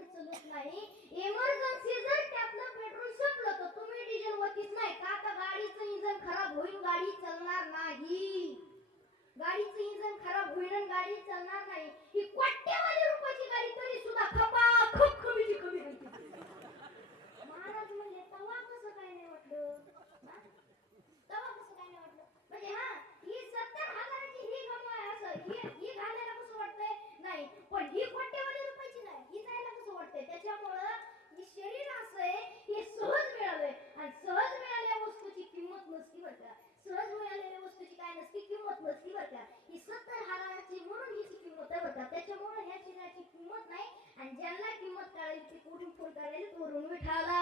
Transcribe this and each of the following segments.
पेट्रोलवर चालत नाही. इमर्जन्सी जर त्यातलं पेट्रोल संपलं तर तुम्ही डिझेल वतीत नाही का, आता गाडीचं इंजन खराब होईल, गाडी चालणार नाही. गाडीचं इंजन खराब होईल आणि गाडी चालणार नाही. ही कोट्यवधी रुपयाची गाडी तरी सुद्धा खपाखप कमीची कमी होती. महाराज म्हणले तवा कसं काय नाही वाटलं, तवा कसं काय नाही वाटलं. म्हणजे हा ही 70,000ची ही कमाई असं ही घालायला कसं वाटतंय नाही, पण ही कोट्यवधी रुपयाची नाही, ही जायला कसं वाटतंय. त्याच्यामुळं हे शरीर असं आहे, हे सहज मिळालंय आणि सहज मिळालेल्या वस्तूची किंमत नसती बरं का. सहज मिळालेल्या वस्तूची काय नसती, किंमत नसती बरं का. ही 70,000ची म्हणून हिची किंमत आहे बरं का. त्याच्यामुळे ह्या शरीराची किंमत नाही आणि ज्यांना किंमत कळाली ते कुठून फोन करायला वरून विठाला.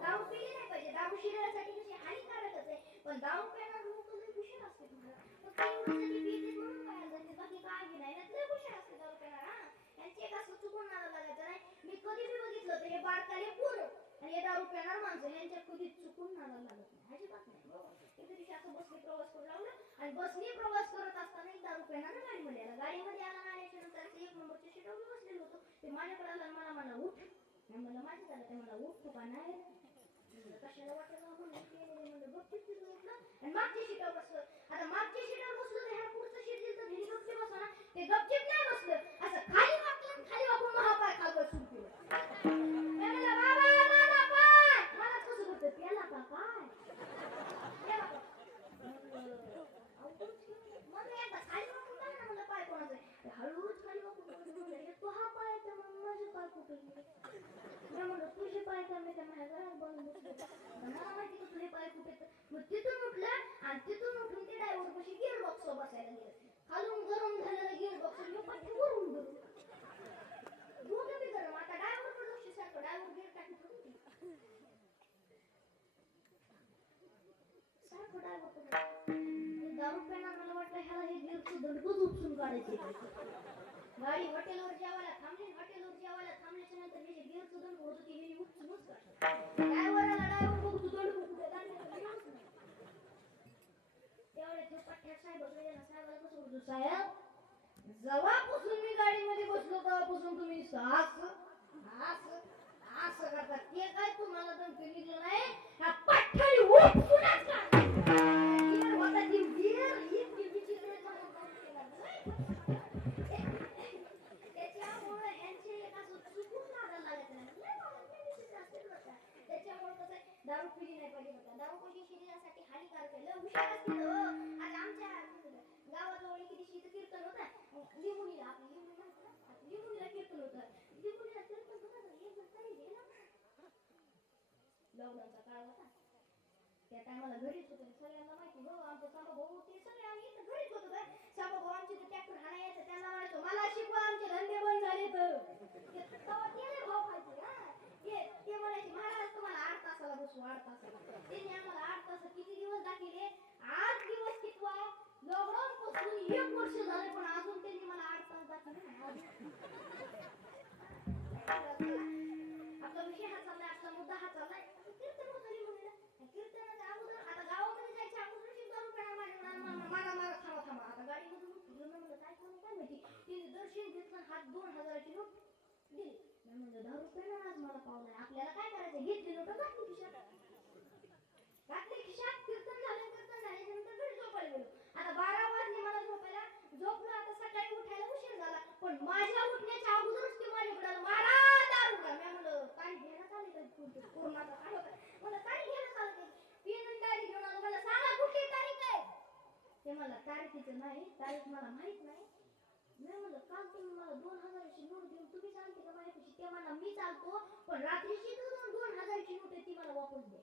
दारू पिली नाही पाहिजे, दारू शरीरासाठी कशी हानिकारकच आहे, पण दारू पिणारे लोक लय हुशार असते. बाकी काय नाही लय हुशार असते दारू पिणारा. यांचे एक असं चुकून नादाला लागायचं नाही. मी कधी बी बघितलं तर हे बारकाले पोरं आणि हे दारू पिणार माणसं यांच्या कधी चुकून नादाला लागत नाही, अजिबात नाही. एका दिवशी असं बसने प्रवास करू लागलो आणि बसने प्रवास करत असताना एक दारू पिणार गाडीमध्ये आला. गाडीमध्ये आला ना, आल्याच्या नंतर एक नंबरच्या सीटावर बसलेलो होतो. ते माझ्याकडे आला, मला म्हणला उठ. मला माझं झालं, ते मला उठ तू का नाही कशाला वाटायला म्हणलं गपचीप तिथून उठलं आणि मागच्या सीटावर बसलं. आता मागच्या सीटावर बसलं तर ह्या पुढचं सीट दिलं तर हे गपचीप बसलं ना, ते गपचीप नाही बसलं, असं खाली वाकलं, खाली वाकून महापाय खालवर सुरू केलं. म्हणलं बाबा माझा पाय, मला कसं करतं त्याला का काय त्याला का मग एकदा खाली वाकून काय ना म्हणलं पाय कोणाचं आहे, हळूच खाली वाकून म्हणलं तो हा पाय तर मग माझे पाय कुठे म्हणलं तुझे पाय तर मी त्या माझ्या घरात बनवून बसले, मला माहिती का तुझे पाय कुठे. मग तिथून उठलं आणि तिथून उठून ते ड्रायव्हर पाशी गिअर बॉक्स बसायला गेलं. खालून गरम झालेला गिअर बॉक्स मी पाठी वरून गरम दोघे बी गरम. आता ड्रायव्हर कडे लक्ष सारखं ड्रायव्हर गिअर टाकीत होती सारखं ड्रायव्हर दारू पेणार. मला वाटलं ह्याला हे गिअरचं दडकच उपसून काढायचे. गाडी हॉटेलवर जेवायला थांबली, हॉटेलवर जेवायला थांबल्याच्या नंतर हे गिअरचं दंड होत होती हे उपसूनच काढलं. ड्रायव्हरला ड्रायव्हर बघतो दंड कुठे तेवढे ते पठ्ठ्या साहेब गेला. साहेबाला कसं होतं साहेब जेव्हापासून मी गाडीमध्ये बसलो तेव्हापासून तुम्ही असं असं करता, ते काय तुम्हाला दंड निघलं नाही, ह्या पठ्ठ्याने उपसूनच काढलं. होता ती गिअर ही टीव्हीची गरज त्याच्यामुळे ह्यांचे एक असं चुकून नादाला लागायचं नाही. त्याच्यामुळे कसं दारू पिली नाही पाहिजे बघा. दारू पिली शरीरासाठी हानिकारक आहे. लय हुशार असते हो. आज आमच्या गावाजवळ किती शीत कीर्तन होतं लिंबुनीला, आपली लिंबुनी म्हणतो ना, लिंबुनीला कीर्तन होतं. लिंबुनीला कीर्तन होतं ना, एक जण तरी गेला लॉकडाऊनचा काळ होता. त्या टायमाला घरीच होतो, सगळ्यांना माहिती हो. आमचे साबा भाऊ ते सगळे आम्ही इथं घरीच होतो. काय साबा भाऊ आमचे ते ट्रॅक्टर हाणा यायचं, त्यांना म्हणायचो मला शिकवा, आमचे धंदे बंद झाले तर तेवढे भाव खायचे. ते म्हणायचे महाराज तुम्हाला 8 तासाला बसू, 8 तासाला. त्यांनी आम्हाला 8 तास किती दिवस दाखवले, 8 दिवस कितवा लॉकडाऊन पासून 1 वर्ष झाले, पण अजून त्यांनी मला 8 तास दाखवले. आपला विषय हा चाललाय, आपला मुद्दा हा चाललाय कीर्तन होतं लिंबुनीला. कीर्तनाच्या अगोदर आता गावामध्ये जायच्या अगोदर शिकदारू पेणार मला थांबा आता गाडीमधून म्हणलं काय करू काय माहिती. तिने दर्शन घेतलं, हात 2,000ची नोट दिली. मी म्हणलं दारू पेणार आज मला पावलं. आपल्याला काय करायचं, घेतली नोट घातली खिशात, कीर्तन झालं नंतर घरी झोपायला गेलो. आता 12 वाजले मला झोपायला, झोपलो. आता सकाळी उठायला उशीर झाला, पण माझ्या उठण्याच्या अगोदरच ते माझ्याकडे आलं, मारा दारू का. मी म्हणलं काय घेण्यात आले का कोरोनाचा काळ होता, मला काय घेण्यात आलं ते पेन आणि डायरी घेऊन आलो. मला सांगा कुठली तारीख आहे. ते मला तारखेचं नाही, तारीख मला माहित नाही. मी म्हणलं काल तुम्ही मला 2,000ची नोट देऊन तुम्ही चालते का माझ्यापाशी. ते म्हणा मी चालतो, पण रात्रीची 2,000ची नोट आहे ती मला वापस द्या.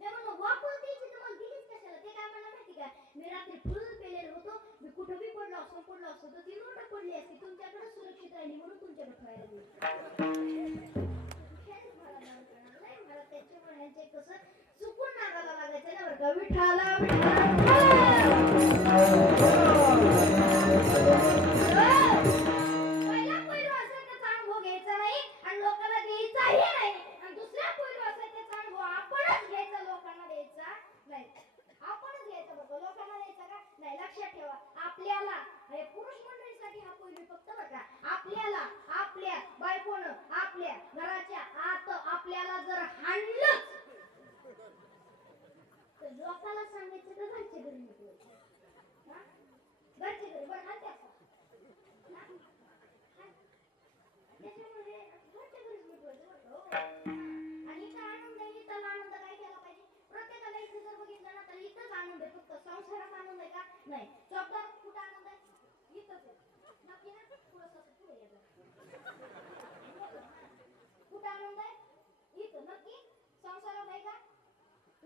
मी म्हणलं वापस द्यायची तर मला दिलीच कशाला. ते काय मला माहिती का, मी रात्री फुल पेलेलो होतो, मी कुठं बी पडलो असतो तर ती नोट पडली असती, तुमच्याकडे सुरक्षित राहिली म्हणून तुमच्याकडे ठेवायला गेली. मला त्याच्यामुळे ह्यांचे कसं चुकून नागाला लागायचं ना बरं का. विठाला पहिला पहिलं असेल त्याचा अनुभव घ्यायचा नाही आणि लोकांना द्यायचाही नाही, आणि दुसऱ्या पहिलं असेल त्याचा अनुभव आपणच घ्यायचा, लोकांना द्यायचा नाही. आपणच घ्यायचा बघा, लोकांना द्यायचा का.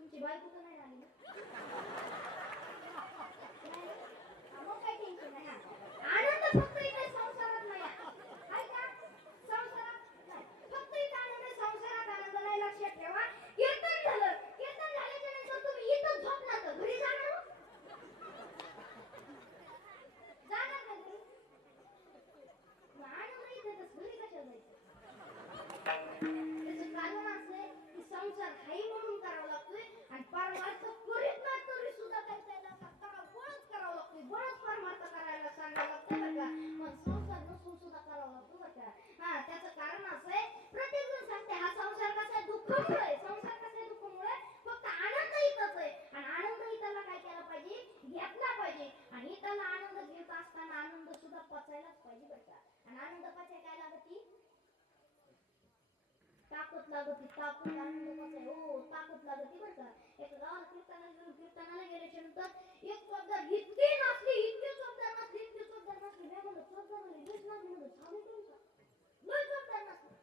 तुमची बायको तर नाही आली मग काय टेन्शन नाही. आनंद फक्त इथे संसारात नाही आहे का? संसारात नाही, फक्त इथे आनंद, संसारात आनंद नाही. लक्षात ठेवा. कीर्तन झालं, कीर्तन झाल्याच्या नंतर तुम्ही इथं झोपला तर घरी जाणार हो? जाणार का घरी? आनंद इथे तर घरी कशाला जायचं? त्याचं कारण असं आहे की संसार हाही म्हणून करावा लागतोय आणि परमार्थ करीत नाही तरी सुद्धा त्याला बळच करावं लागतोय, बळच परमार्थ करायला सांगावं लागतं बरं का. मग संसार नसून सुद्धा करावं लागतो बरं का. हा, त्याचं कारण असं आहे, प्रत्येक जण सांगते हा संसार कसा आहे, दुःखामुळे आहे. संसार कसा आहे, दुःखामुळे. फक्त आनंद इथंच आहे आणि आनंद इथला काय केला पाहिजे, घेतला पाहिजे. आणि इथला आनंद घेत असताना आनंद सुद्धा पचायलाच पाहिजे बरं का. आणि आनंद पचाय काय लागती, ताकद लागती, ताकद. आनंद पचाय हो ताकद लागती बरं का. एक गावात कीर्तनाला गेल्याच्या नंतर एक चोपदार इतके नाचले, इतके चोपदार नाचले, इतके चोपदार नाचले. मी म्हणलं चोपदार लयच नाचले, म्हणलं झाले तरी का लय चोपदार नाचले.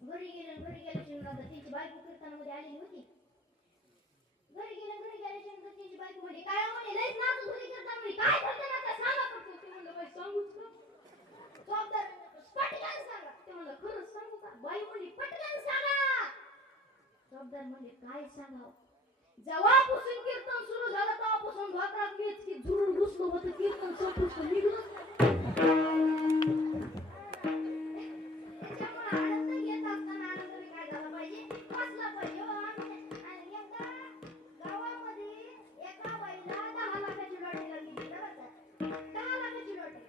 घरी गेल्याच्या नंतर त्यांची बायको कीर्तनामध्ये आलेली होती. घरी गेल्याच्या नंतर त्यांची बायको म्हणजे काय म्हणे, लयच नाचत होती कीर्तनामध्ये, काय करते ना काय सांगा करते. ते म्हणलं बाई सांगूच का? चोपदार पटकन सांगा. ते म्हणलं खरंच सांगू का? बाई म्हणली पटकन सांगा. चोपदार म्हणले काय सांगावं? जेव्हापासून कीर्तन सुरू झालं तेव्हापासून डोक्यात मीच की झुरून घुसलो होतं. कीर्तन संपून निघलं. त्याच्यामुळे आनंद घेत असताना आनंदाने काय झाला पाहिजे, वाचला पाहिजे. एकदा गावामध्ये एका बाईला 10 लाखाची लॉटरी लागली. बरं का, 10 लाखाची लॉटरी,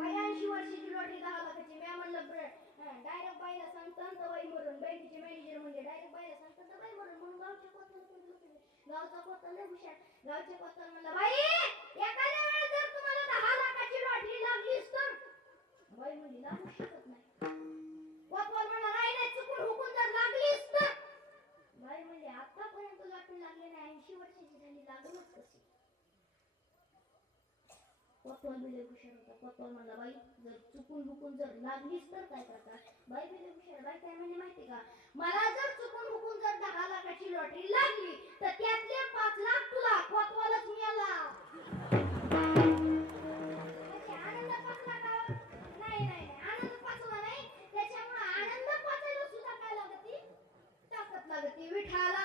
82 वर्षाची लॉटरी 10 लाखाची. मी म्हणलं डायरेक्ट बाईला सांगतात तर बाई मरून, बँकेचे मॅनेजर म्हणजे डायरेक्ट बाईला सांगतात तर बाई मरून. म्हणून गावच्या कोतवाल लय हुशार. गावच्या कोतवाल म्हणला बाई एखाद्या वेळेस जर तुम्हाला 10 लाखाची लॉटरी लागलीच तर. बाई म्हणली लागू शकत नाही. कोतवाल म्हणला नाही चुकून हुकून जर लागलीच तर. बाई म्हणली आतापर्यंत लॉटरी लागली नाही, 80 वर्षाची झाली, लागूनच कशी. कोतवाल बी लय हुशार होता. कोतवाल म्हणला बाई जर चुकून हुकून जर लागलीच तर काय करता. बाई बी लय हुशार. बाई काय म्हणजे माहिती का, मला जर चुकून हुकून जर 10 लाखाची लॉटरी लागली तर त्यातले 5 लाख तुला. कोतवालच मिळाला. आनंद पचला का? नाही नाही नाही, आनंद पचला नाही. त्याच्यामुळे आनंद पचायला सुद्धा काय लागती, ताकद लागती. विठाला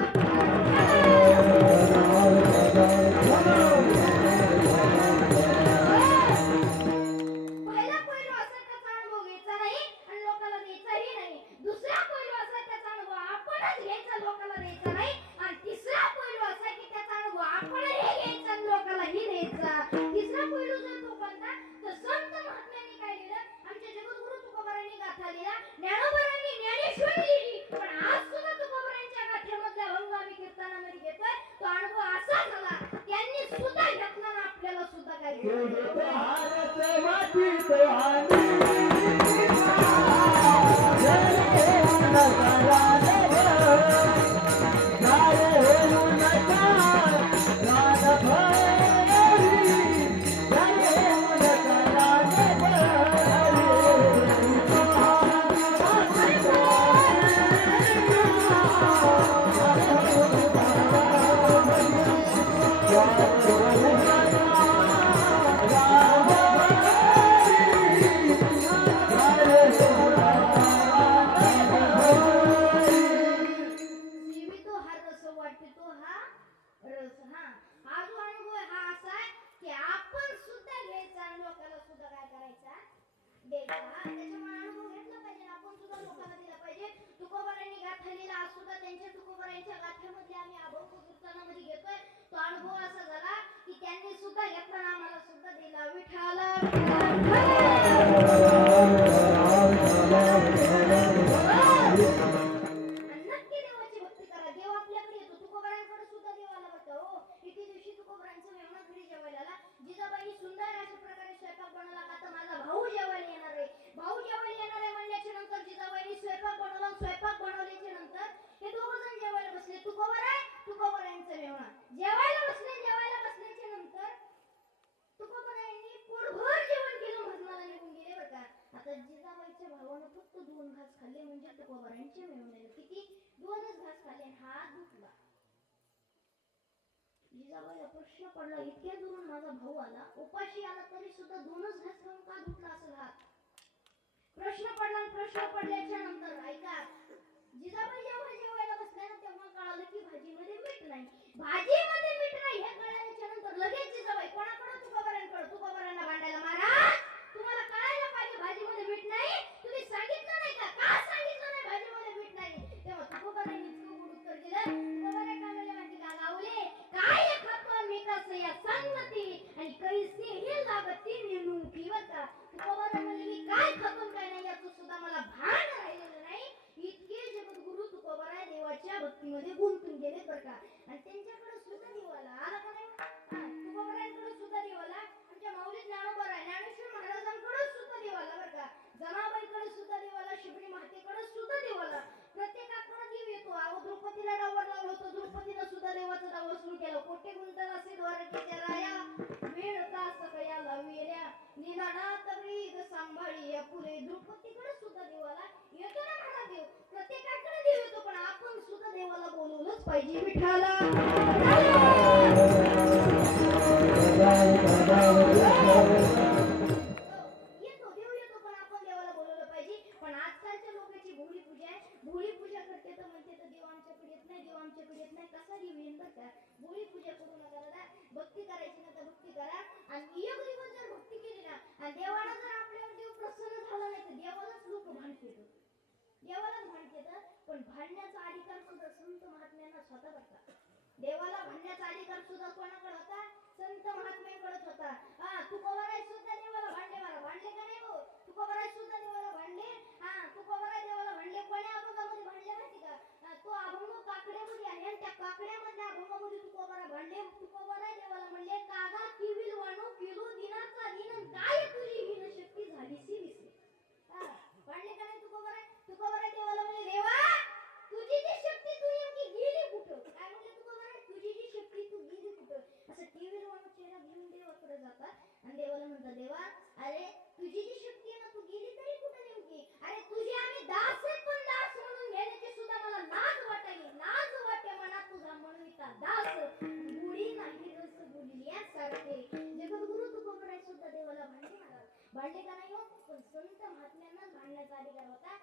जिजाबाईला प्रश्न पडला, इतक्या दुरून माझा भाऊ आला, उपाशी आला तरी सुद्धा दोनच घास खाऊन का धुतला असेल हात? प्रश्न पडला. प्रश्न पडल्याच्या नंतर ऐका, जिजाबाई जेव्हा जेवायला बसल्या ना तेव्हा कळालं की भाजीमध्ये मीठ नाही. भाजीमध्ये मीठ नाही हे कळल्याच्या नंतर लगेच जिजाबाई कोणाकडे? तुकोबारांना भांडायला, महाराज तुम्हाला कळायला पाहिजे भाजीमध्ये मीठ नाही, तुम्ही सांगितलं नाही का? का सांगितलं नाही भाजीमध्ये मीठ नाही? तेव्हा तुकोबारांनी इतकं गोड उत्तर दिलं. तुकोबारा काय म्हणले माहिती का? गावले काय खातो मी कसं या संगती आणि कैसे हे लागती निवडणुकी बरं. तुकोबारा म्हणले मी काय खातो काय नाही याचं सुद्धा मला भान राहिलेलं नाही. इतके जगद्गुरु तुकोबारा देवाच्या भक्तीमध्ये गुंतून गेले बरं का. आणि त्यांच्याकडे सुद्धा देवाला आला का नाही? तुकोबारांकडे सुद्धा देवाला, आमच्या माऊली ज्ञानेश्वर महाराजांकडे सुद्धा देवाला बरं का. जनाबाईकडे सुद्धा देवाला, शिबडी मातेकडे सुद्धा देवाला. प्रत्येकाकडे देव येतो. अहो द्रौपदीला डावर लावलं होतं, द्रौपदीनं सुद्धा देवाचं डावर सुरू केलं. कोटे गुंतन असे द्वारकेच्या राया, वेळ का सकयाला वेल्या निनाडात ब्रीद सांभाळी या पुरे. द्रौपदीकडे सुद्धा देवाला येतो ना म्हणा देव. प्रत्येकाकडे देव येतो, पण आपण सुद्धा देवाला बोलवलंच पाहिजे. विठाला येतो, देव येतो, पण आपण देवाला बोलवलं पाहिजे. पण आजकालच्या लोकांची भोळी पूजा आहे. भोळी पूजा करते तर म्हणते तर देव आमच्याकडे येत नाही, देव आमच्याकडे येत नाही. कसा देव येईल बरं का? भोळी पूजा करू नका दादा. भक्ती करायची ना तर भक्ती करा. आणि एक दिवस जर भक्ती केली ना आणि देवाला जर आपल्यावर देव प्रसन्न झाला नाही तर देवालाच लोक भांडतात. देवालाच भांडतात. पण भांडण्याचा अधिकार सुद्धा संत महात्म्यांना स्वतः बघता. देवाला भांडण्याचा अधिकार सुद्धा कोणाकडे होता? संत महात्म्यांकडेच होता. तुकोबाराय सुद्धा देवाला भांडले. मला भांडले का नाही हो? तुकोबाराय सुद्धा देवाला भांडले. तुकोबाराय देवाला भांडले. कोण्या अभंगामध्ये भांडले माहिती का? तो अभंग काकड्यामध्ये आहे आणि त्या काकड्यामधल्या अभंगामध्ये तुकोबारा भांडले. तुकोबाराय देवाला म्हणले, कागा किविल वाणू किलो दिनाचा दिन काय तुझी हीन शक्ती झालीसी विसरी. भांडले का नाही तुकोबाराय? तुकोबाराय देवाला म्हणले, देवा तुझी जी शक्ती तू नेमकी गेली कुठं? काय म्हणले तुकोबाराय? तुझी जी शक्ती तू गेली कुठं? असं टीव्हीवर वाणू चेहरा घेऊन देवाकडे जातात आणि देवाला म्हणतात, देवा अरे तुझी जी शक्ती आहे ना तू गेली तरी कुठं नेमकी? अरे तुझे आम्ही दास आहेत, पण दास म्हणून घेण्याची सुद्धा मला लाज वाटायली. लाज वाटे मना तुझा म्हणविता दास बुडी नाही रस बोलली यासारखे. जगद्गुरु तुकोबाराय सुद्धा देवाला भांडले महाराज. भांडले का नाही हो? पण संत महात्म्यांनाच भांडण्याचा अधिकार होता.